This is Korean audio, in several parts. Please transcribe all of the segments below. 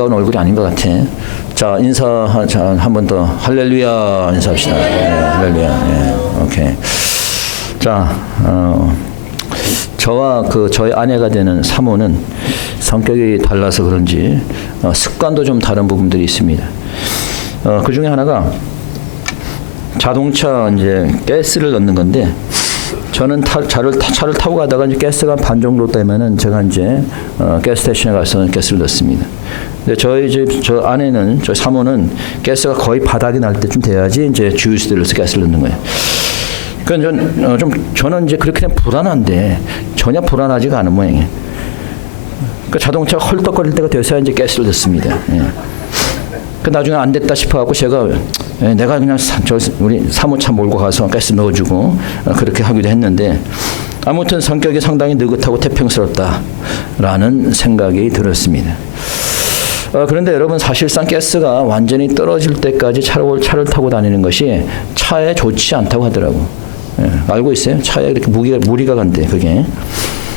반가운 얼굴이 아닌 것 같아. 자, 인사 한 번 더. 할렐루야 인사합시다. 네, 할렐루야. 네, 오케이. 자, 저와 저의 아내가 되는 사모는 성격이 달라서 그런지 습관도 좀 다른 부분들이 있습니다. 그 중에 하나가 자동차 이제 가스를 넣는 건데, 저는 차를 타고 가다가 이제 가스가 반 정도 되면은 제가 이제 가스 스테이션에 가서 가스를 넣습니다. 근데 저 아내는, 저 사모는 가스가 거의 바닥이 날 때쯤 돼야지 이제 주유소들을 가스를 넣는 거예요. 그러니까 저는 이제 그렇게 불안한데 전혀 불안하지가 않은 모양이에요. 그 자동차가 헐떡거릴 때가 돼서야 이제 가스를 넣습니다. 예. 그 나중에 안 됐다 싶어갖고 제가 내가 그냥 우리 사모차 몰고 가서 가스 넣어주고 그렇게 하기도 했는데, 아무튼 성격이 상당히 느긋하고 태평스럽다라는 생각이 들었습니다. 그런데 여러분, 사실상 가스가 완전히 떨어질 때까지 차를 타고 다니는 것이 차에 좋지 않다고 하더라고. 예, 알고 있어요? 차에 이렇게 무리가 간대, 그게.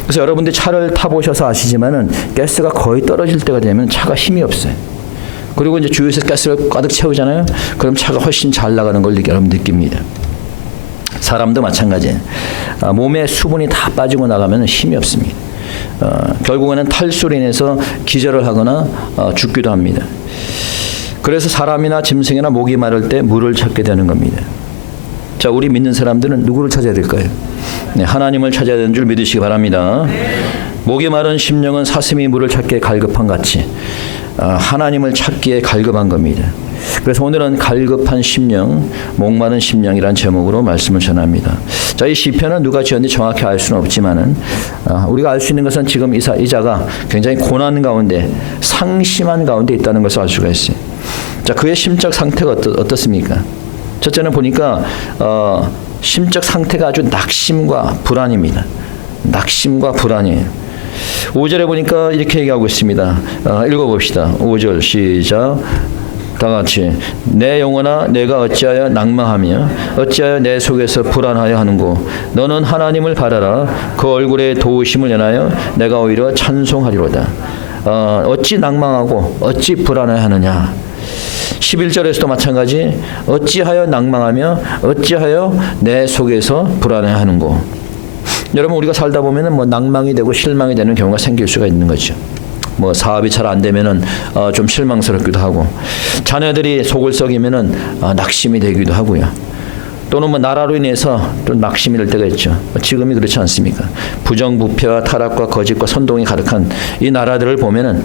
그래서 여러분들이 차를 타보셔서 아시지만은 가스가 거의 떨어질 때가 되면 차가 힘이 없어요. 그리고 이제 주유소에서 가스를 가득 채우잖아요. 그럼 차가 훨씬 잘 나가는 걸 여러분 느낍니다. 사람도 마찬가지예요. 몸에 수분이 다 빠지고 나가면 힘이 없습니다. 결국에는 탈수로 인해서 기절을 하거나 죽기도 합니다. 그래서 사람이나 짐승이나 목이 마를 때 물을 찾게 되는 겁니다. 자, 우리 믿는 사람들은 누구를 찾아야 될까요? 네, 하나님을 찾아야 되는 줄 믿으시기 바랍니다. 목이 마른 심령은 사슴이 물을 찾기에 갈급한 같이 하나님을 찾기에 갈급한 겁니다. 그래서 오늘은 갈급한 심령, 목마른 심령이란 제목으로 말씀을 전합니다. 자, 이 시편은 누가 지었는지 정확히 알 수는 없지만은 우리가 알 수 있는 것은 지금 이 자가 굉장히 고난 가운데, 상심한 가운데 있다는 것을 알 수가 있어요. 자, 그의 심적 상태가 어떻습니까? 첫째는 보니까 심적 상태가 아주 낙심과 불안입니다. 낙심과 불안이에요. 5절에 보니까 이렇게 얘기하고 있습니다. 읽어봅시다. 5절 시작. 다 같이. 내 영혼아, 내가 어찌하여 낭망하며 어찌하여 내 속에서 불안하여 하는고. 너는 하나님을 바라라. 그 얼굴에 도우심을 인하여 내가 오히려 찬송하리로다. 어찌 낭망하고 어찌 불안하여 하느냐. 11절에서도 마찬가지. 어찌하여 낭망하며 어찌하여 내 속에서 불안해 하는고. 여러분, 우리가 살다 보면은 낭망이 되고 실망이 되는 경우가 생길 수가 있는 거죠. 사업이 잘 안 되면은 좀 실망스럽기도 하고, 자녀들이 속을 썩이면은 낙심이 되기도 하고요. 또는 나라로 인해서 또 낙심이 될 때가 있죠. 지금이 그렇지 않습니까? 부정부패와 타락과 거짓과 선동이 가득한 이 나라들을 보면은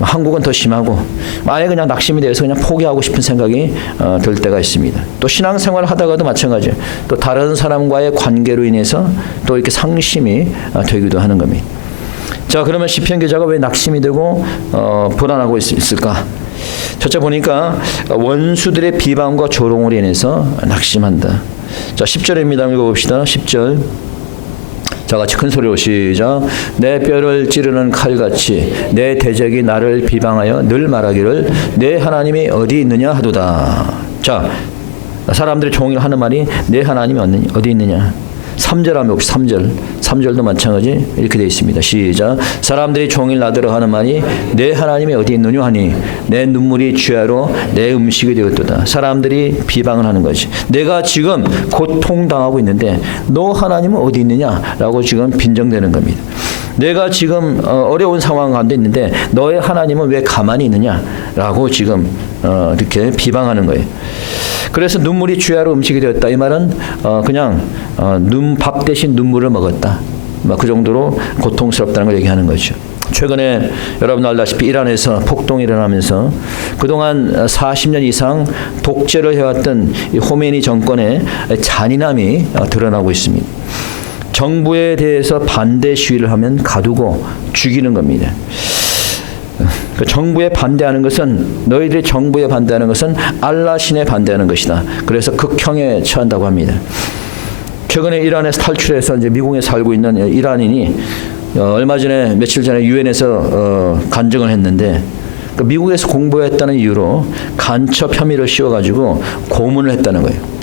한국은 더 심하고, 아예 그냥 낙심이 돼서 그냥 포기하고 싶은 생각이 들 때가 있습니다. 또 신앙생활을 하다가도 마찬가지예요. 또 다른 사람과의 관계로 인해서 또 이렇게 상심이 되기도 하는 겁니다. 자, 그러면 시편 기자가 왜 낙심이 되고 불안하고 있을까? 첫째 보니까 원수들의 비방과 조롱으로 인해서 낙심한다. 자, 10절입니다. 읽어봅시다. 10절. 자, 같이 큰 소리로 시작. 내 뼈를 찌르는 칼같이 내 대적이 나를 비방하여 늘 말하기를 내 하나님이 어디 있느냐 하도다. 자, 사람들이 종일 하는 말이 내 하나님이 어디 있느냐. 3절 하면 혹시 3절도 마찬가지 이렇게 되어 있습니다. 시작. 사람들이 종일 나더러 하는 말이 내 하나님이 어디 있느냐 하니 내 눈물이 주야로 내 음식이 되었도다. 사람들이 비방을 하는 거지. 내가 지금 고통당하고 있는데 너 하나님은 어디 있느냐라고 지금 빈정대는 겁니다. 내가 지금 어려운 상황 가운데 있는데 너의 하나님은 왜 가만히 있느냐라고 지금 이렇게 비방하는 거예요. 그래서 눈물이 주야로 음식이 되었다. 이 말은 그냥 밥 대신 눈물을 먹었다. 그 정도로 고통스럽다는 걸 얘기하는 거죠. 최근에 여러분 알다시피 이란에서 폭동이 일어나면서 그동안 40년 이상 독재를 해왔던 이 호메니 정권의 잔인함이 드러나고 있습니다. 정부에 대해서 반대 시위를 하면 가두고 죽이는 겁니다. 그 정부에 반대하는 것은, 너희들이 정부에 반대하는 것은 알라 신에 반대하는 것이다. 그래서 극형에 처한다고 합니다. 최근에 이란에서 탈출해서 이제 미국에 살고 있는 이란인이 얼마 전에, 며칠 전에 유엔에서 간증을 했는데, 그 미국에서 공부했다는 이유로 간첩 혐의를 씌워가지고 고문을 했다는 거예요.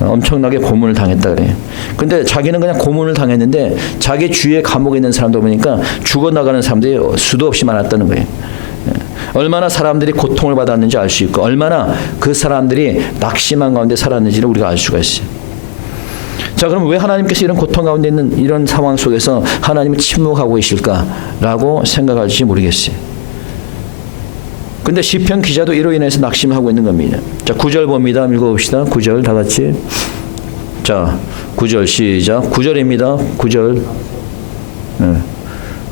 엄청나게 고문을 당했다 그래요. 근데 자기는 그냥 고문을 당했는데 자기 주위에 감옥에 있는 사람들 보니까 죽어나가는 사람들이 수도 없이 많았다는 거예요. 얼마나 사람들이 고통을 받았는지 알 수 있고 얼마나 그 사람들이 낙심한 가운데 살았는지를 우리가 알 수가 있어요. 자, 그럼 왜 하나님께서 이런 고통 가운데 있는 이런 상황 속에서 하나님은 침묵하고 계실까라고 생각할지 모르겠어요. 근데 시편 기자도 이로 인해서 낙심하고 있는 겁니다. 자, 9절 봅니다. 읽어봅시다. 9절 다 같이. 자, 9절 시작. 9절입니다. 9절.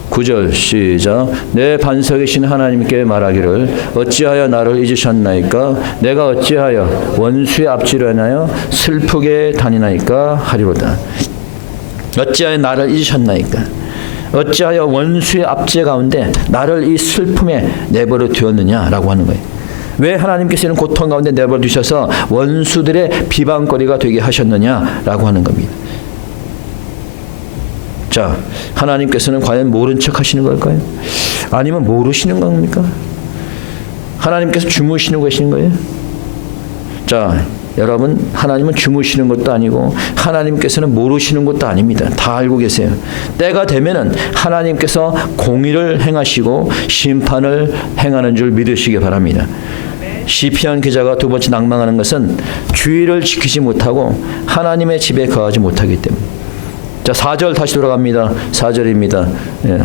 9절 시작. 내 반석이신 하나님께 말하기를 어찌하여 나를 잊으셨나이까? 내가 어찌하여 원수의 앞지로 하나요 슬프게 다니나이까 하리로다. 어찌하여 나를 잊으셨나이까? 어찌하여 원수의 압제 가운데 나를 이 슬픔에 내버려 두었느냐라고 하는 거예요. 왜 하나님께서 이런 고통 가운데 내버려 두셔서 원수들의 비방거리가 되게 하셨느냐라고 하는 겁니다. 자, 하나님께서는 과연 모른 척 하시는 걸까요? 아니면 모르시는 겁니까? 하나님께서 주무시는 계시는 거예요? 자, 여러분, 하나님은 주무시는 것도 아니고 하나님께서는 모르시는 것도 아닙니다. 다 알고 계세요. 때가 되면은 하나님께서 공의를 행하시고 심판을 행하는 줄 믿으시기 바랍니다. 시편 기자가 두 번째 낭망하는 것은 주의를 지키지 못하고 하나님의 집에 거하지 못하기 때문에. 자, 4절 다시 돌아갑니다. 4절입니다. 예.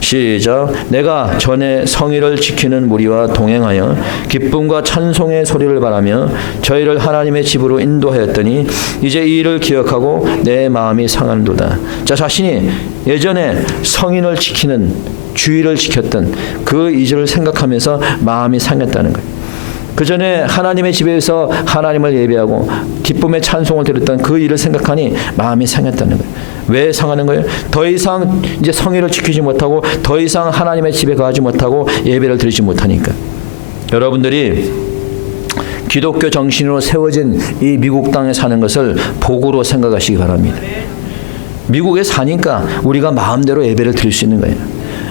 시작. 내가 전에 성의를 지키는 무리와 동행하여 기쁨과 찬송의 소리를 바라며 저희를 하나님의 집으로 인도하였더니 이제 이 일을 기억하고 내 마음이 상하는도다. 자, 자신이 예전에 성인을 지키는 주의를 지켰던 그 이절을 생각하면서 마음이 상했다는 거예요. 그 전에 하나님의 집에서 하나님을 예배하고 기쁨의 찬송을 드렸던 그 일을 생각하니 마음이 상했다는 거예요. 왜 상하는 거예요? 더 이상 이제 성의를 지키지 못하고 더 이상 하나님의 집에 가지 못하고 예배를 드리지 못하니까. 여러분들이 기독교 정신으로 세워진 이 미국 땅에 사는 것을 복으로 생각하시기 바랍니다. 미국에 사니까 우리가 마음대로 예배를 드릴 수 있는 거예요.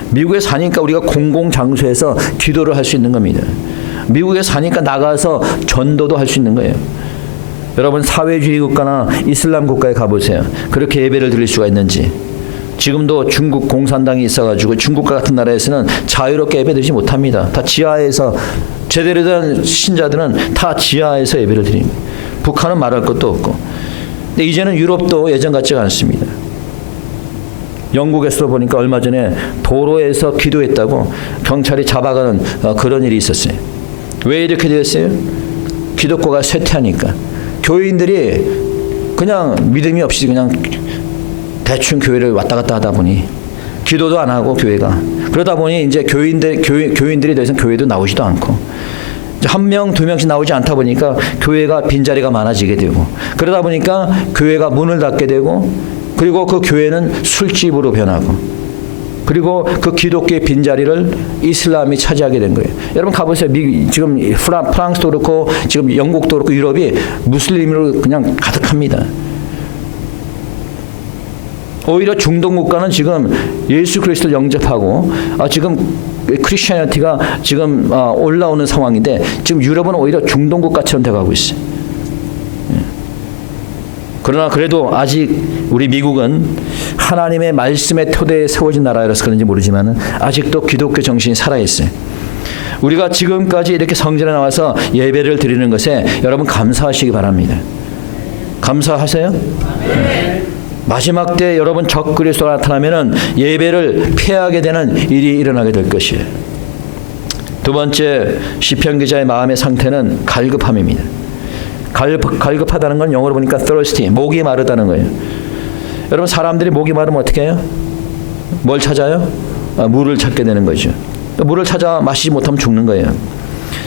미국에 사니까 우리가 공공장소에서 기도를 할 수 있는 겁니다. 미국에 사니까 나가서 전도도 할 수 있는 거예요. 여러분, 사회주의 국가나 이슬람 국가에 가보세요. 그렇게 예배를 드릴 수가 있는지. 지금도 중국 공산당이 있어가지고 중국과 같은 나라에서는 자유롭게 예배 드리지 못합니다. 다 지하에서, 제대로 된 신자들은 다 지하에서 예배를 드립니다. 북한은 말할 것도 없고. 근데 이제는 유럽도 예전 같지가 않습니다. 영국에서 보니까 얼마 전에 도로에서 기도했다고 경찰이 잡아가는 그런 일이 있었어요. 왜 이렇게 되었어요? 기독교가 쇠퇴하니까. 교인들이 그냥 믿음이 없이 그냥 대충 교회를 왔다 갔다 하다 보니 기도도 안 하고 교회가 그러다 보니 이제 교인들이 더 이상 교회도 나오지도 않고 한 명, 두 명씩 나오지 않다 보니까 교회가 빈자리가 많아지게 되고 그러다 보니까 교회가 문을 닫게 되고 그리고 그 교회는 술집으로 변하고 그리고 그 기독교의 빈자리를 이슬람이 차지하게 된 거예요. 여러분 가보세요. 지금 프랑스도 그렇고 지금 영국도 그렇고 유럽이 무슬림으로 그냥 가득합니다. 오히려 중동 국가는 지금 예수 그리스도를 영접하고 지금 크리스천리티가 지금 올라오는 상황인데 지금 유럽은 오히려 중동 국가처럼 돼가고 있어요. 그러나 그래도 아직 우리 미국은 하나님의 말씀의 토대에 세워진 나라라서 그런지 모르지만 아직도 기독교 정신이 살아있어요. 우리가 지금까지 이렇게 성전에 나와서 예배를 드리는 것에 여러분 감사하시기 바랍니다. 감사하세요? 네. 마지막 때 여러분 적 그리스도가 나타나면은 예배를 피하게 되는 일이 일어나게 될 것이에요. 두 번째 시편 기자의 마음의 상태는 갈급함입니다. 갈급하다는 건 영어로 보니까 thirsty, 목이 마르다는 거예요. 여러분 사람들이 목이 마르면 어떻게 해요? 뭘 찾아요? 물을 찾게 되는 거죠. 물을 찾아 마시지 못하면 죽는 거예요.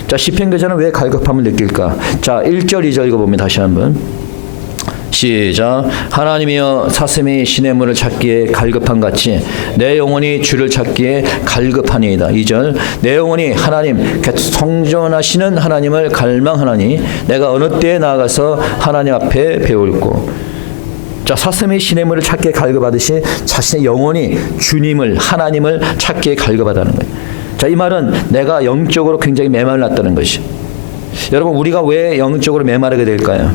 자, 시편 기자는 왜 갈급함을 느낄까? 자, 1절 2절 읽어보면 다시 한번 시작. 하나님이여 사슴이 시냇물을 찾기에 갈급한 같이 내 영혼이 주를 찾기에 갈급하니이다. 2절 내 영혼이 하나님 성전하시는 하나님을 갈망하나니 내가 어느 때에 나아가서 하나님 앞에 배울고. 자, 사슴이 시냇물을 찾기에 갈급하듯이 자신의 영혼이 주님을 하나님을 찾기에 갈급하다는 거예요. 자, 이 말은 내가 영적으로 굉장히 메말랐다는 것이. 여러분 우리가 왜 영적으로 메마르게 될까요?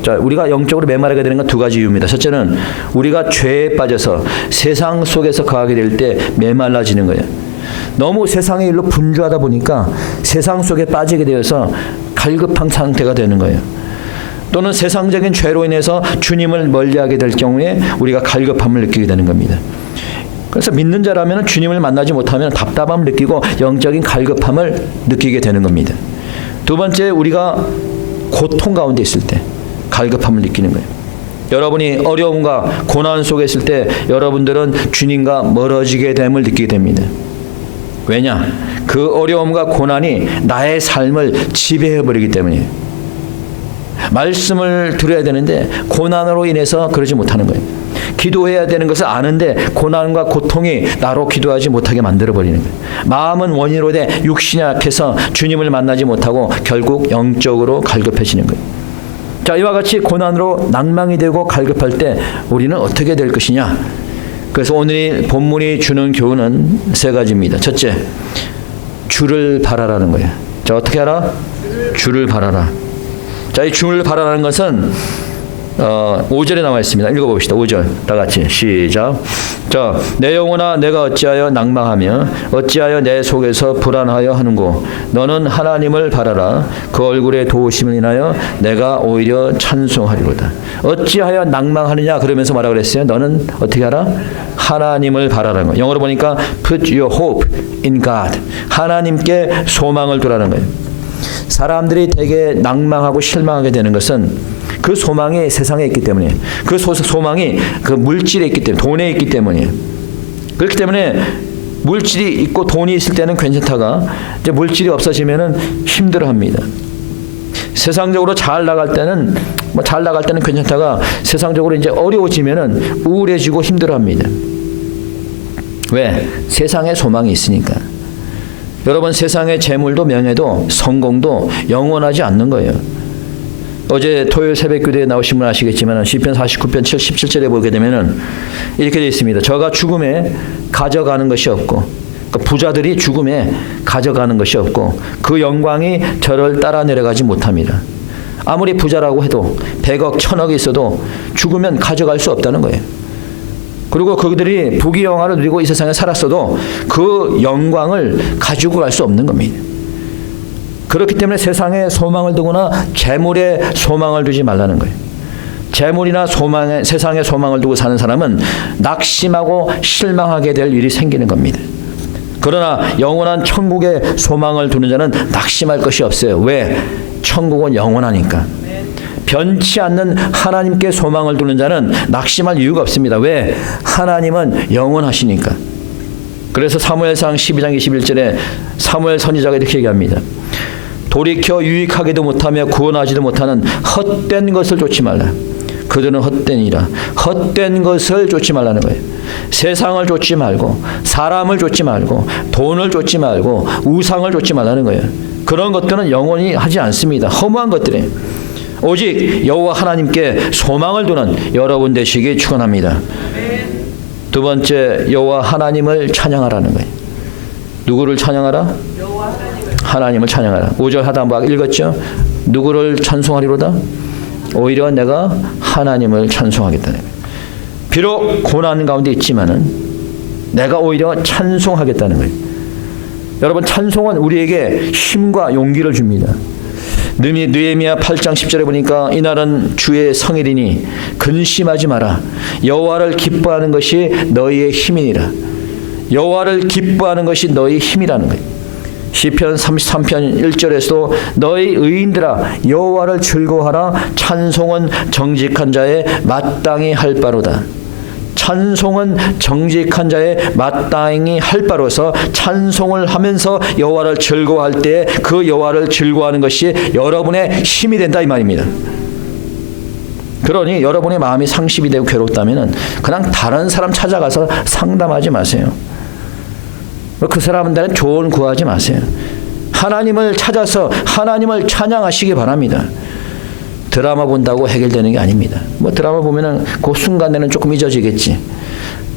자, 우리가 영적으로 메마르게 되는 건 두 가지 이유입니다. 첫째는 우리가 죄에 빠져서 세상 속에서 거하게 될 때 메말라지는 거예요. 너무 세상의 일로 분주하다 보니까 세상 속에 빠지게 되어서 갈급한 상태가 되는 거예요. 또는 세상적인 죄로 인해서 주님을 멀리하게 될 경우에 우리가 갈급함을 느끼게 되는 겁니다. 그래서 믿는 자라면 주님을 만나지 못하면 답답함을 느끼고 영적인 갈급함을 느끼게 되는 겁니다. 두 번째, 우리가 고통 가운데 있을 때 갈급함을 느끼는 거예요. 여러분이 어려움과 고난 속에 있을 때 여러분들은 주님과 멀어지게 됨을 느끼게 됩니다. 왜냐? 그 어려움과 고난이 나의 삶을 지배해버리기 때문이에요. 말씀을 들어야 되는데 고난으로 인해서 그러지 못하는 거예요. 기도해야 되는 것을 아는데 고난과 고통이 나로 기도하지 못하게 만들어버리는 거예요. 마음은 원이로 돼 육신이 약해서 주님을 만나지 못하고 결국 영적으로 갈급해지는 거예요. 자, 이와 같이 고난으로 낭망이 되고 갈급할 때 우리는 어떻게 될 것이냐? 그래서 오늘 본문이 주는 교훈은 세 가지입니다. 첫째, 주를 바라라는 거예요. 자, 어떻게 하라? 주를 바라라. 자, 이 주를 바라라는 것은 5절에 나와 있습니다. 읽어봅시다. 5절 다 같이 시작. 자, 내 영혼아 내가 어찌하여 낭망하며 어찌하여 내 속에서 불안하여 하는고 너는 하나님을 바라라. 그 얼굴의 도우심을 인하여 내가 오히려 찬송하리로다. 어찌하여 낭망하느냐 그러면서 뭐라고 그랬어요? 너는 어떻게 하라? 하나님을 바라라는 거예요. 영어로 보니까 put your hope in God. 하나님께 소망을 두라는 거예요. 사람들이 되게 낭망하고 실망하게 되는 것은 그 소망이 세상에 있기 때문에, 그 소망이 그 물질에 있기 때문에, 돈에 있기 때문에. 그렇기 때문에 물질이 있고 돈이 있을 때는 괜찮다가 이제 물질이 없어지면은 힘들어합니다. 세상적으로 잘 나갈 때는 괜찮다가 세상적으로 이제 어려워지면은 우울해지고 힘들어합니다. 왜? 세상에 소망이 있으니까. 여러분, 세상의 재물도 명예도 성공도 영원하지 않는 거예요. 어제 토요일 새벽 기도에 나오신 분 아시겠지만 시편 49편 17절에 보게 되면은 이렇게 되어 있습니다. 저가 죽음에 가져가는 것이 없고, 그러니까 부자들이 죽음에 가져가는 것이 없고 그 영광이 저를 따라 내려가지 못합니다. 아무리 부자라고 해도 100억 1000억이 있어도 죽으면 가져갈 수 없다는 거예요. 그리고 그들이 부귀영화를 누리고 이 세상에 살았어도 그 영광을 가지고 갈 수 없는 겁니다. 그렇기 때문에 세상에 소망을 두거나 재물에 소망을 두지 말라는 거예요. 재물이나 세상에 소망을 두고 사는 사람은 낙심하고 실망하게 될 일이 생기는 겁니다. 그러나 영원한 천국에 소망을 두는 자는 낙심할 것이 없어요. 왜? 천국은 영원하니까. 변치 않는 하나님께 소망을 두는 자는 낙심할 이유가 없습니다. 왜? 하나님은 영원하시니까. 그래서 사무엘상 12장 21절에 사무엘 선지자가 이렇게 얘기합니다. 돌이켜 유익하게도 못하며 구원하지도 못하는 헛된 것을 쫓지 말라. 그들은 헛되니라. 헛된 것을 쫓지 말라는 거예요. 세상을 쫓지 말고 사람을 쫓지 말고 돈을 쫓지 말고 우상을 쫓지 말라는 거예요. 그런 것들은 영원히 하지 않습니다. 허무한 것들이에요. 오직 여호와 하나님께 소망을 두는 여러분 되시기 축원합니다. 두 번째, 여호와 하나님을 찬양하라는 거예요. 누구를 찬양하라? 하나님을 찬양하라. 5절 하단부 읽었죠? 누구를 찬송하리로다? 오히려 내가 하나님을 찬송하겠다는 거예요. 비록 고난 가운데 있지만은 내가 오히려 찬송하겠다는 거예요. 여러분, 찬송은 우리에게 힘과 용기를 줍니다. 느헤미야 8장 10절에 보니까 이날은 주의 성일이니 근심하지 마라. 여호와를 기뻐하는 것이 너희의 힘이니라. 여호와를 기뻐하는 것이 너희의 힘이라는 거예요. 시편 33편 1절에서도 너희 의인들아 여호와를 즐거워하라. 찬송은 정직한 자의 마땅히 할 바로다. 찬송은 정직한 자의 마땅히 할 바로서 찬송을 하면서 여호와를 즐거워할 때 그 여호와를 즐거워하는 것이 여러분의 힘이 된다 이 말입니다. 그러니 여러분의 마음이 상심이 되고 괴롭다면 그냥 다른 사람 찾아가서 상담하지 마세요. 그 사람들은 조언 구하지 마세요. 하나님을 찾아서 하나님을 찬양하시기 바랍니다. 드라마 본다고 해결되는 게 아닙니다. 뭐 드라마 보면은 그 순간에는 조금 잊어지겠지.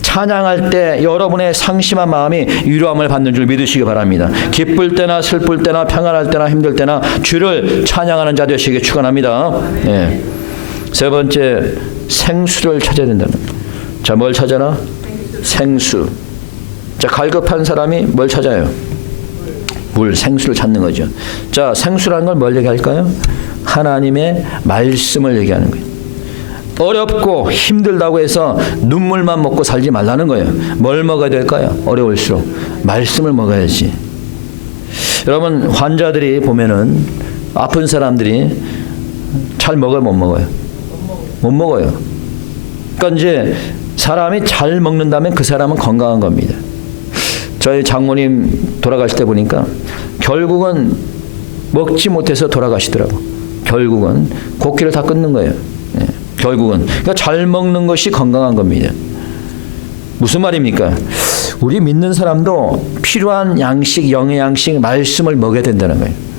찬양할 때 여러분의 상심한 마음이 위로함을 받는 줄 믿으시기 바랍니다. 기쁠 때나 슬플 때나 평안할 때나 힘들 때나 주를 찬양하는 자 되시기 축원합니다. 네. 세 번째, 생수를 찾아야 된다는 거예요. 자, 뭘 찾아라? 생수. 자, 갈급한 사람이 뭘 찾아요? 물, 생수를 찾는 거죠. 자, 생수라는 걸 뭘 얘기할까요? 하나님의 말씀을 얘기하는 거예요. 어렵고 힘들다고 해서 눈물만 먹고 살지 말라는 거예요. 뭘 먹어야 될까요? 어려울수록 말씀을 먹어야지. 여러분, 환자들이 보면은 아픈 사람들이 잘 먹어요, 못 먹어요? 못 먹어요. 그러니까 이제 사람이 잘 먹는다면 그 사람은 건강한 겁니다. 저희 장모님 돌아가실 때 보니까 결국은 먹지 못해서 돌아가시더라고. 결국은 곡기를 다 끊는 거예요. 예, 결국은. 그러니까 잘 먹는 것이 건강한 겁니다. 무슨 말입니까? 우리 믿는 사람도 필요한 양식, 영의 양식, 말씀을 먹어야 된다는 거예요.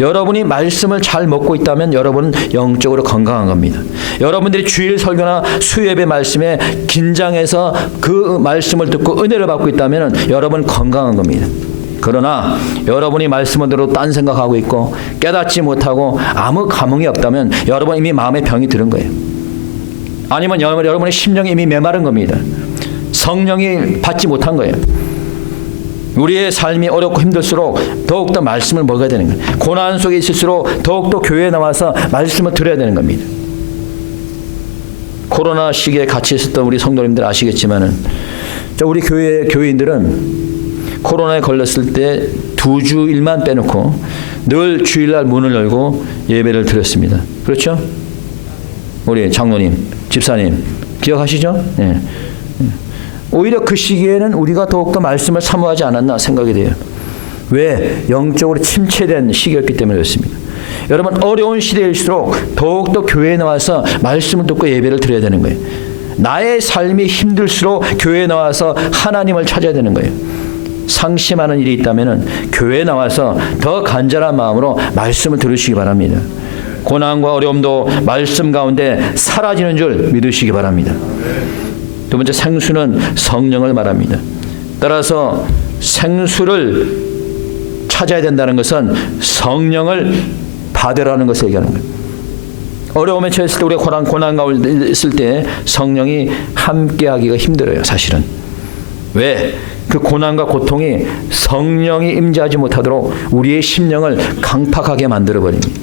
여러분이 말씀을 잘 먹고 있다면 여러분은 영적으로 건강한 겁니다. 여러분들이 주일 설교나 수요예배 말씀에 긴장해서 그 말씀을 듣고 은혜를 받고 있다면 여러분은 건강한 겁니다. 그러나 여러분이 말씀으로 딴 생각하고 있고 깨닫지 못하고 아무 감흥이 없다면 여러분 이미 마음에 병이 들은 거예요. 아니면 여러분의 심령이 이미 메마른 겁니다. 성령이 받지 못한 거예요. 우리의 삶이 어렵고 힘들수록 더욱더 말씀을 먹어야 되는 거예요. 고난 속에 있을수록 더욱더 교회에 나와서 말씀을 들어야 되는 겁니다. 코로나 시기에 같이 있었던 우리 성도님들 아시겠지만은 우리 교회인들은 코로나에 걸렸을 때 2주일만 빼놓고 늘 주일날 문을 열고 예배를 드렸습니다. 그렇죠? 우리 장로님, 집사님 기억하시죠? 네. 오히려 그 시기에는 우리가 더욱더 말씀을 사모하지 않았나 생각이 돼요. 왜? 영적으로 침체된 시기였기 때문에 그렇습니다. 여러분, 어려운 시대일수록 더욱더 교회에 나와서 말씀을 듣고 예배를 드려야 되는 거예요. 나의 삶이 힘들수록 교회에 나와서 하나님을 찾아야 되는 거예요. 상심하는 일이 있다면 교회에 나와서 더 간절한 마음으로 말씀을 들으시기 바랍니다. 고난과 어려움도 말씀 가운데 사라지는 줄 믿으시기 바랍니다. 두 번째, 생수는 성령을 말합니다. 따라서 생수를 찾아야 된다는 것은 성령을 받으라는 것을 얘기하는 거예요. 어려움에 처했을 때, 우리가 고난 가운데 있을 때 성령이 함께하기가 힘들어요, 사실은. 왜? 그 고난과 고통이 성령이 임재하지 못하도록 우리의 심령을 강팍하게 만들어버립니다.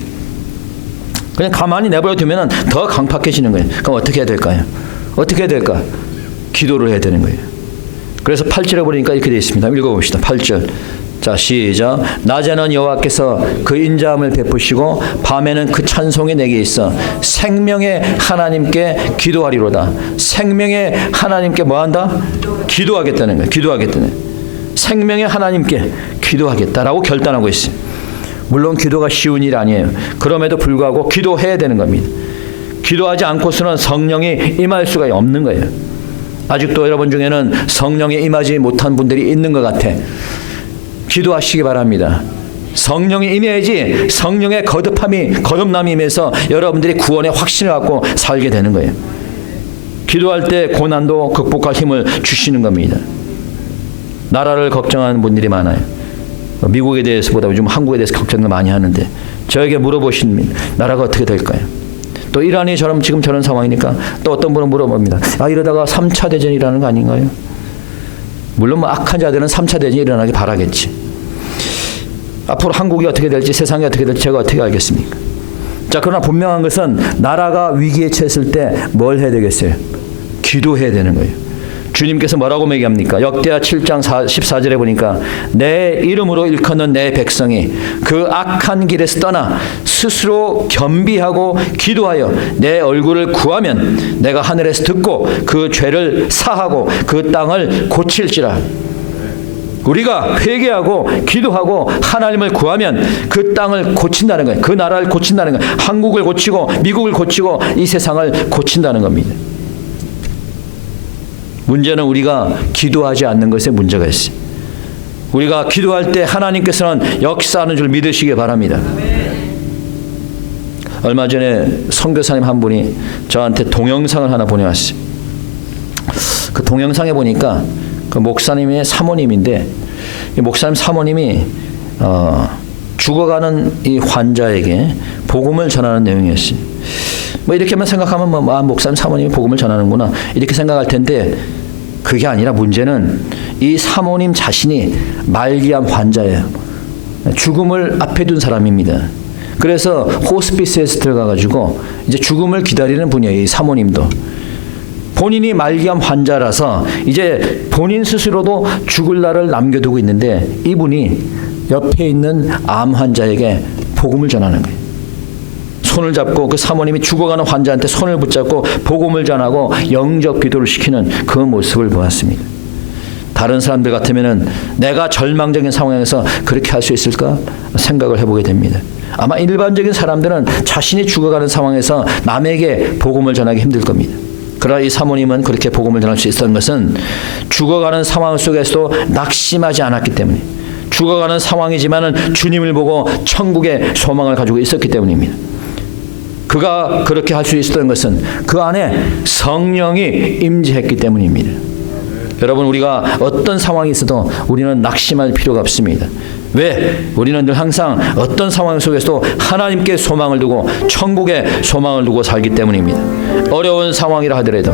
그냥 가만히 내버려 두면 더 강팍해지는 거예요. 그럼 어떻게 해야 될까요? 어떻게 해야 될까? 기도를 해야 되는 거예요. 그래서 8절에 보니까 이렇게 되어 있습니다. 읽어봅시다. 8절. 자, 시작. 낮에는 여호와께서 그 인자함을 베푸시고 밤에는 그 찬송이 내게 있어 생명의 하나님께 기도하리로다. 생명의 하나님께 뭐한다? 기도하겠다는 거예요. 기도하겠다는 거예요. 생명의 하나님께 기도하겠다라고 결단하고 있어요. 물론 기도가 쉬운 일이 아니에요. 그럼에도 불구하고 기도해야 되는 겁니다. 기도하지 않고서는 성령이 임할 수가 없는 거예요. 아직도 여러분 중에는 성령이 임하지 못한 분들이 있는 것 같아. 기도하시기 바랍니다. 성령이 임해야지 성령의 거듭남이 임해서 여러분들이 구원의 확신을 갖고 살게 되는 거예요. 기도할 때 고난도 극복할 힘을 주시는 겁니다. 나라를 걱정하는 분들이 많아요. 미국에 대해서보다 요즘 한국에 대해서 걱정을 많이 하는데 저에게 물어보신 나라가 어떻게 될까요? 또 이란이 지금 저런 상황이니까 또 어떤 분은 물어봅니다. 이러다가 3차 대전이 일어나는 거 아닌가요? 물론 악한 자들은 3차 대전이 일어나길 바라겠지. 앞으로 한국이 어떻게 될지, 세상이 어떻게 될지 제가 어떻게 알겠습니까? 자, 그러나 분명한 것은 나라가 위기에 처했을 때 뭘 해야 되겠어요? 기도해야 되는 거예요. 주님께서 뭐라고 얘기합니까? 역대하 7장 14절에 보니까 내 이름으로 일컫는 내 백성이 그 악한 길에서 떠나 스스로 겸비하고 기도하여 내 얼굴을 구하면 내가 하늘에서 듣고 그 죄를 사하고 그 땅을 고칠지라. 우리가 회개하고 기도하고 하나님을 구하면 그 땅을 고친다는 거예요. 그 나라를 고친다는 거예요. 한국을 고치고 미국을 고치고 이 세상을 고친다는 겁니다. 문제는 우리가 기도하지 않는 것에 문제가 있어요. 우리가 기도할 때 하나님께서는 역사하는 줄 믿으시기 바랍니다. 얼마 전에 선교사님 한 분이 저한테 동영상을 하나 보내왔어요. 그 동영상에 보니까 그 목사님의 사모님인데 이 목사님 사모님이 죽어가는 이 환자에게 복음을 전하는 내용이었어요. 뭐 이렇게만 생각하면 목사님 사모님이 복음을 전하는구나 이렇게 생각할 텐데 그게 아니라 문제는 이 사모님 자신이 말기암 환자예요. 죽음을 앞에 둔 사람입니다. 그래서 호스피스에서 들어가가지고 이제 죽음을 기다리는 분이에요. 이 사모님도. 본인이 말기암 환자라서 이제 본인 스스로도 죽을 날을 남겨두고 있는데 이분이 옆에 있는 암 환자에게 복음을 전하는 거예요. 손을 잡고 그 사모님이 죽어가는 환자한테 손을 붙잡고 복음을 전하고 영접 기도를 시키는 그 모습을 보았습니다. 다른 사람들 같으면은 내가 절망적인 상황에서 그렇게 할 수 있을까 생각을 해보게 됩니다. 아마 일반적인 사람들은 자신이 죽어가는 상황에서 남에게 복음을 전하기 힘들 겁니다. 그러나 이 사모님은 그렇게 복음을 전할 수 있었던 것은 죽어가는 상황 속에서도 낙심하지 않았기 때문에, 죽어가는 상황이지만은 주님을 보고 천국의 소망을 가지고 있었기 때문입니다. 그가 그렇게 할 수 있었던 것은 그 안에 성령이 임재했기 때문입니다. 여러분, 우리가 어떤 상황이 있어도 우리는 낙심할 필요가 없습니다. 왜? 우리는 늘 항상 어떤 상황 속에서도 하나님께 소망을 두고 천국에 소망을 두고 살기 때문입니다. 어려운 상황이라 하더라도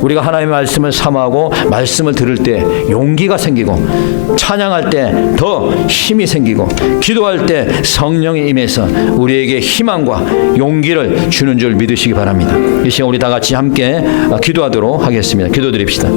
우리가 하나님의 말씀을 사모하고 말씀을 들을 때 용기가 생기고, 찬양할 때 더 힘이 생기고, 기도할 때 성령이 임해서 우리에게 희망과 용기를 주는 줄 믿으시기 바랍니다. 이 시간 우리 다 같이 함께 기도하도록 하겠습니다. 기도드립시다.